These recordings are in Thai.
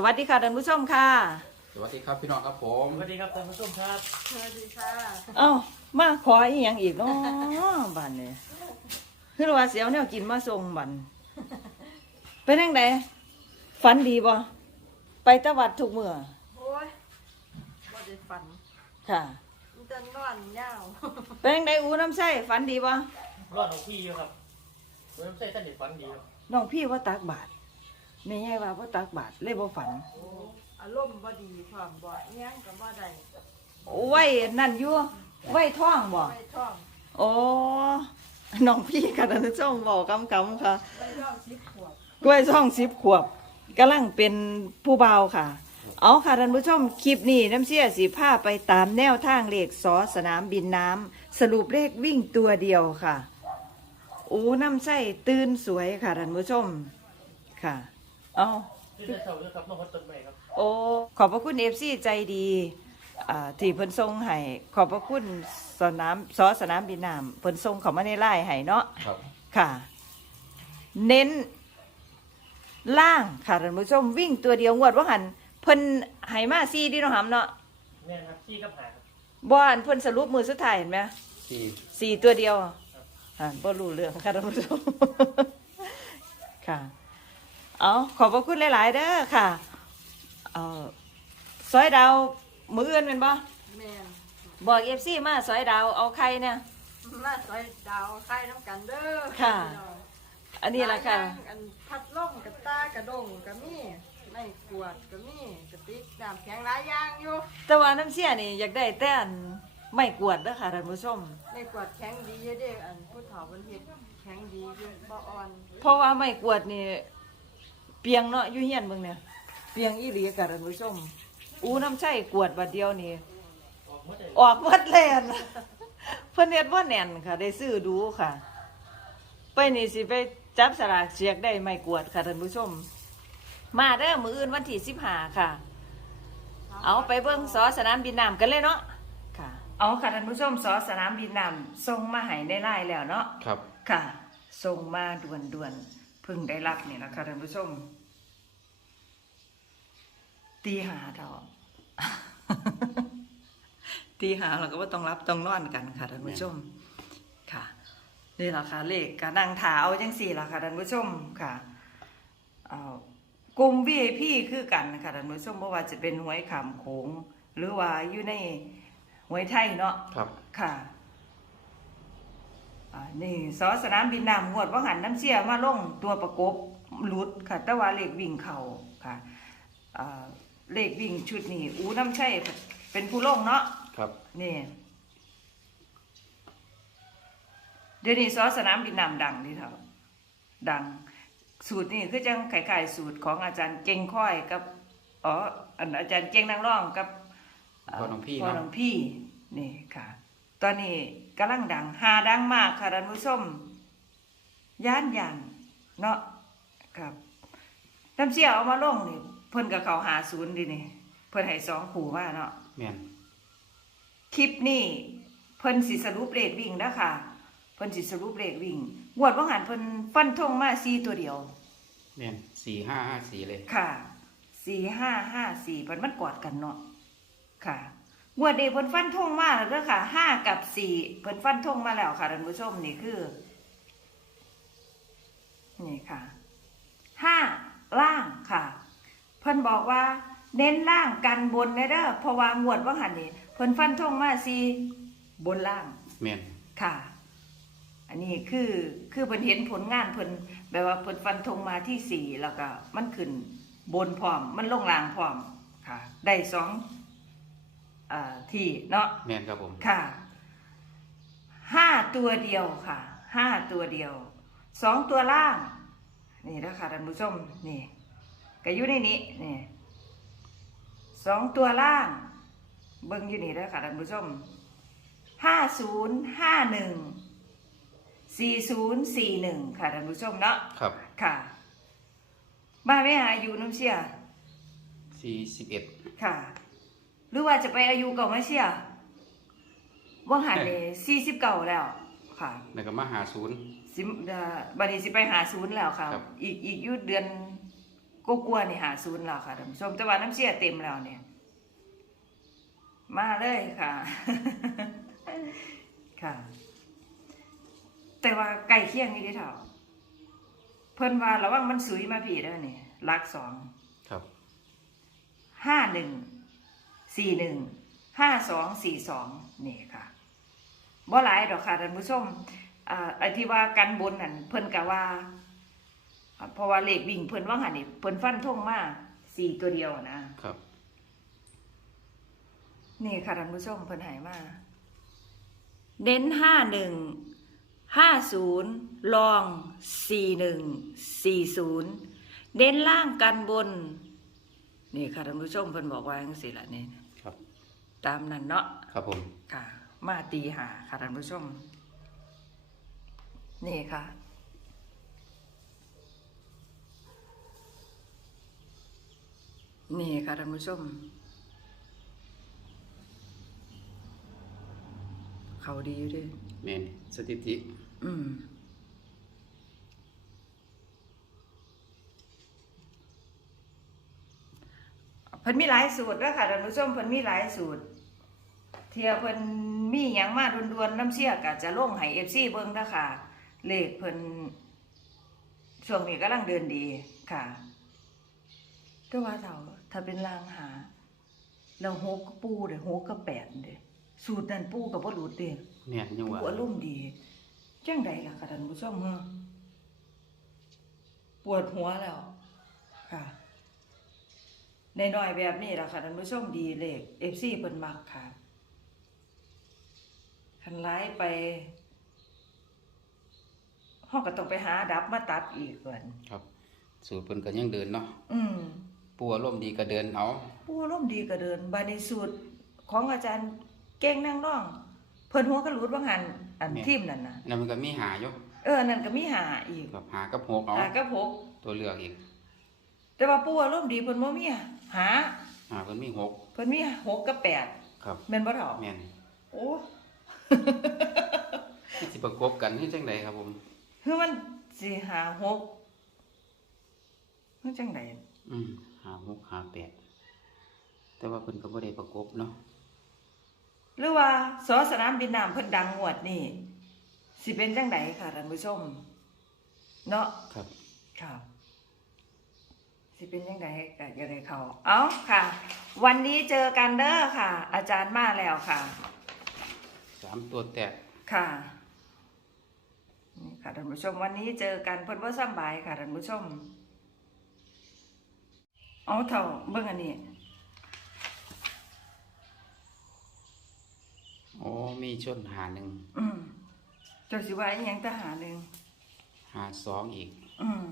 สวัสดีค่ะท่านผู้ชมค่ะสวัสดีครับพี่น้องครับผมสวัสดีครับท่านผู้ชมครับสวัสดีค่ะเอ้ามาขออีหยังอีกเนาะบันเนี่ยคือว่าเสียวเนี่ยกินมาส่งบันเป็นยังไงฝันดีบ่ไปตะวัดทุกเมื่อโอ้ยบ่ได้ฝันค่ะมันจะนอนยาวเป็นยังไงอูน้ำใส่ฝันดีบ่รอดของพี่อยู่ครับผมน้ำใส่ท่านเด็ดฝันดีครับน้องพี่ว่าตักบาท แม่ยายว่าว่าตักบาทเลยบ่ฝัน อารมณ์บ่ดีพร้อมบ่อิหยังก็บ่ได้ไว้นั่นอยู่ไว้ท้องบ่ไม่ท้องโอ้น้องพี่ค่ะท่านผู้ชมบอกกำกำค่ะ ไม่ท้องสิบขวบกล้วยซ่องสิบขวบกำลังเป็นผู้เบาวค่ะ เอาค่ะท่านผู้ชมคลิปนี้น้ำเชี่ยสีผ้าไปตามแนวทางเลขสอสนามบินน้ำสรุปเลขวิ่งตัวเดียวค่ะ โอ้น้ำใส่ตื่นสวยค่ะท่านผู้ชมค่ะ เอาที่จะเช่าด้วยครับน้องพัดต้นใหม่ครับโอ้ขอบพระคุณเอฟซีใจดีอ่าที่เพิ่นส่งให้ขอบพระคุณสนามสอสนามบินน้ำเพิ่นส่งเขามาในไล่ให้เนาะครับค่ะ เน้น ล่างค่ะท่านผู้ชมวิ่งตัวเดียวงวดว่าหันเพิ่นให้มาซีดีเนาะหำเนาะแม่นครับพี่กับหาครับบ่อันเพิ่นสรุปมือสุดท้ายเห็นไหมที่สี่ตัวเดียวอ่าบ่รู้เรื่องค่ะท่านผู้ชม ค่ะ เอาขอบพระคุณหลาย ๆ เด้อค่ะ เอ่อซอยดาวมืออื่นเป็นบ่แม่นบอกเอฟซีมาซอยดาวเอาไข่เนี่ย มาซอยดาวไข่น้ำกันเด้อค่ะ พี่น้องอันนี้แหละค่ะหลายอย่างอันพัดลมกับตากระดงก็มีไม่กวดก็มีกระติกน้ำแข็งหลายอย่างอยู่แต่ว่าน้ำเสียนี่อยากได้แต่อันไม่กวดเด้อค่ะท่านผู้ชม ไม่กวดแข็งดีอยู่เด้ออันผู้เฒ่าเพิ่นเฮ็ดแข็งดีอยู่บ่อ่อนเพราะว่าไม่กวดนี่ เปียงเนาะอยู่เฮียนเบิ่งเนี่ยเปียงอีหลีกับท่านผู้ชมอูน้ำใช่กวดบัดเดียวนี่ออกหมดเลยออกหมดแลนเพิ่นเฮ็ดบ่แน่นค่ะ ได้ซื้อดูค่ะ ไปนี่สิไปจับสลากเสียกได้ไม่กวดค่ะท่านผู้ชม มาเด้อมื้ออื่นวันที่15ค่ะ เอาไปเบิ่งสอสนามบินน้ำกันเลยเนาะค่ะเอาค่ะท่านผู้ชมสอสนามบินน้ำส่งมาให้ในไลน์แล้วเนาะครับ ค่ะส่งมาด่วนด่วนๆเพิ่งได้รับนี่นะคะท่านผู้ชมตีหาดอกตีหาเราก็ว่าต้องรับต้องนอนกันค่ะท่านผู้ชมค่ะนี่แหละค่ะเลขกะนั่งถาเอาจังสี่ละค่ะท่านผู้ชมค่ะเอากลุ่ม VIP คือกันค่ะท่านผู้ชมเพราะว่าจะเป็นหวยขามโขงหรือว่าอยู่ในหวยไทยเนาะครับค่ะอ่า นี่สอสนามบินน้ำงวดว่าหันน้ำเชี่ยมาลงตัวประกบหลุดค่ะ แต่ว่าเลขวิ่งเขาค่ะอ่าเลขวิ่งชุดนี้อูน้ำใช่เป็นผู้ลงเนาะครับนี่เดี๋ยวนี้สอสนามบินน้ำดังดีเถอะดัง สูตรนี่คือจังไข่ไข่สูตรของอาจารย์เก่งค่อยกับอ๋ออันอาจารย์เก่งนางร่องกับเพ่อน้องพี่พ่อเนาะน้องพี่นี่ค่ะ ตอนนี้ กำลังดังหาดังมากค่ะท่านผู้ชมย่านย่านเนาะครับน้ำเชี่ยวเอามาลงนี่เพิ่นกับเขาหาศูนย์ดินี่ เพิ่นให้สองขู่ว่าเนาะแม่นคลิปนี้เพิ่นสิสรุปเลขวิ่งนะค่ะเพิ่นสิสรุปเลขวิ่งงวดว่าหันเพิ่นฟันธงมาสี่ตัวเดียวแม่นสี่ห้าห้าสี่เลยค่ะสี่ห้าห้าสี่เพิ่นมันกอดกันเนาะค่ะ งวดนี้เพิ่นฟันธงมาแล้วเด้อค่ะห้ากับสี่เพิ่นฟันธงมาแล้วค่ะท่านผู้ชมนี่คือ นี่ค่ะห้าล่างค่ะ เพิ่นบอกว่า เน้นล่างกันบนเด้อเด้อเพราะว่างวดว่าหันนี่เพิ่นฟันธงมาสี่บนล่างแม่นค่ะ อันนี้คือคือเพิ่นเห็นผลงานเพิ่นแบบว่าเพิ่นฟันธงมาที่สี่แล้วก็ มันขึ้นบนพร้อม มันลงล่างพร้อมค่ะ ได้สอง อ่าที่เนาะแม่นครับผม ค่ะห้าตัวเดียวค่ะห้าตัวเดียวสองตัวล่าง นี่นะคะท่านผู้ชมนี่ก็อยู่ในนี้นี่สองตัวล่าง เบิ้งอยู่นี่นะคะท่านผู้ชมห้าศูนย์ห้าหนึ่งสี่ศูนย์สี่หนึ่งค่ะท่านผู้ชมเนาะครับค่ะมาไม่หาอยู่น้ำเชียสี่สิบเอ็ดค่ะ หรือว่าจะไปอายุเก่าไม่เชียว่างหันเลยสี่สิบเก่าแล้ว ค่ะแล้วก็มาหาศูนย์สิเอ่อบัดนี้สิไปหาศูนย์แล้วค่ะ ครับ อีกอีกอยุดเดือนกกลัวนี่หาศูนย์แล้วค่ะท่านผู้ชมแต่ว่าน้ำเสียเต็มแล้วเนี่ย มาเลยค่ะ ค่ะ แต่ว่าไก่เคียงนี่ได้เท่าเพิ่นว่าระวังมันสุยมาผีได้อนี่ลักสอง ครับห้าหนึ่ง สี่หนึ่งห้าสองสี่สองนี่ค่ะบ่หลายดอกค่ะท่านผู้ชมอ่าไอ้ที่ว่ากันบนนั่นเพิ่นกะว่าอ่าเพราะว่าเลขวิ่งเพิ่นว่าหันนี่เพิ่นฟันทงมาสี่ตัวเดียวนะครับ นี่ค่ะท่านผู้ชมเพิ่นใหายมาเน้นห้าหนึ่งห้าศูนย์ลองสี่หนึ่งสี่ศูนย์เน้นล่างกันบน นี่ค่ะท่านผู้ชมเพิ่นบอกว่าจังซี่ล่ะนี่ครับ ตามนั้นเนาะครับผม ค่ะ มาตีหาค่ะท่านผู้ชม นี่ค่ะ นี่ค่ะท่านผู้ชม เขาดีอยู่เด้วยแมนสถิติ อืม พิ่นมีหลายสูตรแล้วค่ะท่านผู้ชมเพิ่นมีหลายสูตร เทียเพิ่นมีหยังมาดวนๆน้ำเชี่ยก็จะลงให้ FC เบิ่งเด้อค่ะ เลขเพิ่นช่วงนี้กำลังเดินดีค่ะแต่ว่าเท่าถ้าเป็นลางหาแล้วหกกับปูเด้หกกับแปดเด้สูตรนั้นปูกับบ่หลุดเด้แมนยังปูว่าอารมณ์ดีจังใดล่ะค่ะท่านผู้ชมเฮะปวดหัวแล้วค่ะ ในน้อยๆแบบนี้ล่ะค่ะท่านผู้ชมดีเลข FC เพิ่นมักค่ะคันไลายไปเฮาก็ต้องไปหาดับมาตัดอีกก่อนครับ สูตรเพิ่นก็ยังเดินเนาะอืมปูอารมณ์ดีก็เดินเอาปูอารมณ์ดีก็เดินบาดในสูตรของอาจารย์เก่งนางร้อง เพิ่นหัวก็รูดว่าหันอันทีมนั่นน่ะแล้วมันก็มีหาอยู่เออนั่นก็มีหาอีกกับหากับหกเอาหากับหกตัวเลือกอีก แต่ว่าปู่อารมณ์ดีเพิ่นบ่มีหาหาเพิ่นมีหกเพิ่นมีหกกับแปดครับแม่นบ่เฒ่าแมนโอ้ที่สิประกบกันที่จังไดครับผมคือมันสิหาหกมันจังไดอืมหาหกหาแปดแต่ว่าเพิ่นก็บ่ได้ประกบเนาะหรือว่าสอสนามบินน้ำเพิ่นดังงวดนี่สิเป็นจังไดค่ะท่านผู้ชม เนาะครับค่ะ สิเป็นยังไงก็อยังไงเขาเอาค่ะ วันนี้เจอกันเด้อค่ะ อาจารย์มาแล้วค่ะ สามตัวแตกค่ะนี่ค่ะท่านผู้ชมวันนี้เจอกันเพิ่นว่าสำบายค่ะท่านผู้ชม เอาเท่าเบิ่งอันนี้โอ้มีชนหาหนึ่งอืมเจ้าสิว่าอีหยังทหารหนึ่งหาสองอีก อืม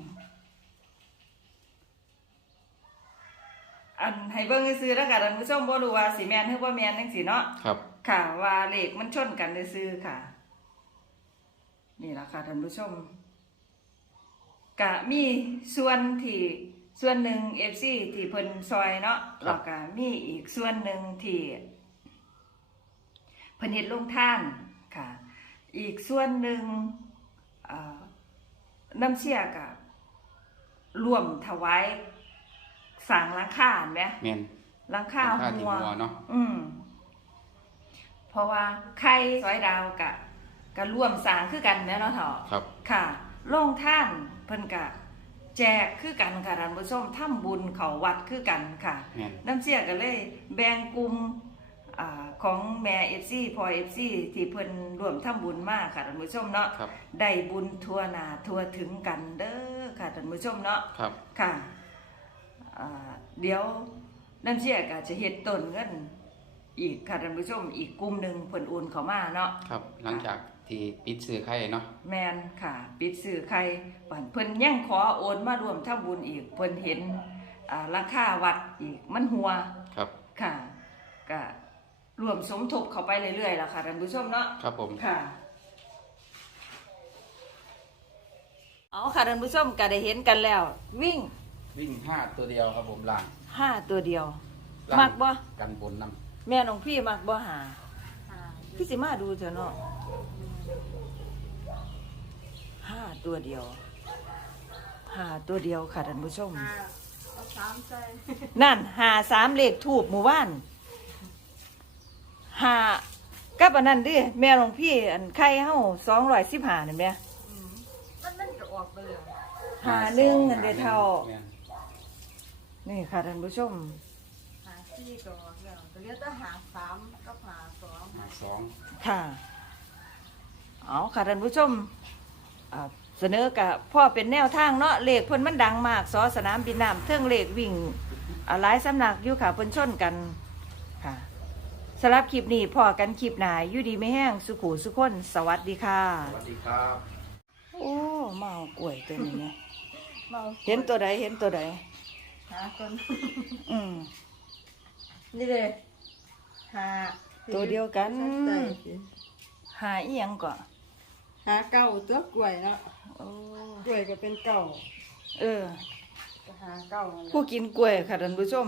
อันให้เบิ่งซื่อๆแล้วค่ะท่านผู้ชมบ่รู้ว่าสิแม่นหรือบ่แม่นจังซี่เนาะครับ ค่ะ ว่าเลขมันชนกันซื่อๆค่ะ นี่ล่ะค่ะท่านผู้ชมกะมีส่วนที่ส่วนหนึ่ง FC ที่เพิ่นซอยเนาะแล้วก็มีอีกส่วนหนึ่งที่เพิ่นเฮ็ดลงท่านค่ะ อีกส่วนหนึ่งเอ่อน้ำเชี่ยกับรวมถวาย สั่งหลังคาเห็นไหมแม่นหลังคาหลังคาที่หัวหัวเนาะอืมเพราะว่าไข่ซอยดาวกะกะร่วมสร้างคือกันแม่เนาะเถาะครับ ค่ะโล่งท่านเพิ่นกะ แจกคือกันค่ะท่านผู้ชมทำบุญเขาวัดคือกันค่ะ แม่นน้ำเสียก็เลยแบ่งกลุ่มอ่าของแม่เอฟซีพอเอฟซีที่เพิ่นร่วมทำบุญมากค่ะท่านผู้ชมเนาะครับ ได้บุญทั่วหน้าทั่วถึงกันเด้อค่ะท่านผู้ชมเนาะครับ ค่ะอ่า เดี๋ยวน้ำเชี่ยก็จะเฮ็ดต้นเงินอีกค่ะท่านผู้ชมอีกกลุ่มหนึ่งเพิ่นโอนเข้ามาเนาะครับ หลังจากที่ปิดซื้อไข่เนาะแมนค่ะ ปิดสื่อใครปันเพิ่นยังขอโอนมารวมทำบุญอีกเพิ่นเห็นอ่าราคาวัดอีกมันหัวครับค่ะก็รวมสมทบเข้าไปเรื่อยๆแล้วค่ะท่านผู้ชมเนาะครับผมค่ะเอาค่ะท่านผู้ชมก็ได้เห็นกันแล้ว วิ่ง วิ่งห้าตัวเดียวครับผมล่างห้าตัวเดียว ล่างมักบ่ กันบนนแม่น้องพี่มักบ่หาค่ะพี่สิมาดูเถอะเนาะห้าตัวเดียวห้าตัวเดียวค่ะท่านผู้ชมห้าสามใจนั่นหาสามเลขถูกหมู่บ้านหากับอันนั้นดิแม่หลวงพี่อันไข่เฮาสองร้อยสิบห้านี่แหม่อืมมันมันก็ออกไปเลยหาหนึ่งอันเดียวเท่า แม่น นี่ค่ะท่านผู้ชม หาซี่ก็ออกแล้วก็เหลือแต่หาสามกับหาสองหาสองค่ะ เอาค่ะท่านผู้ชมอ่าเสนอกับพ่อเป็นแนวทางเนาะเลขเพิ่นมันดังมากสอสนามบินน้ำเทิงเลขวิ่งอ่าหลายสำนักอยู่ค่ะเพิ่นชนกันค่ะสำหรับคลิปนี้พ่อกันคลิปหนาอยู่ดีไม่แห้งสุขูสุขคนสวัสดีค่ะ สวัสดีครับ โอ้เมากล้วยตัวนี้เนี่ยเมาเห็นตัวใดเห็นตัวใดหาคนอืมนี่เลยหาตัวเดียวกันใจสิหาอีหยังก่อนหาเก่าตัวกล้วยเนาะโอ้กล้วยก็เป็นเก่า เออก็หาเก่านั่นแหละผู้กินกล้วยค่ะท่านผู้ชม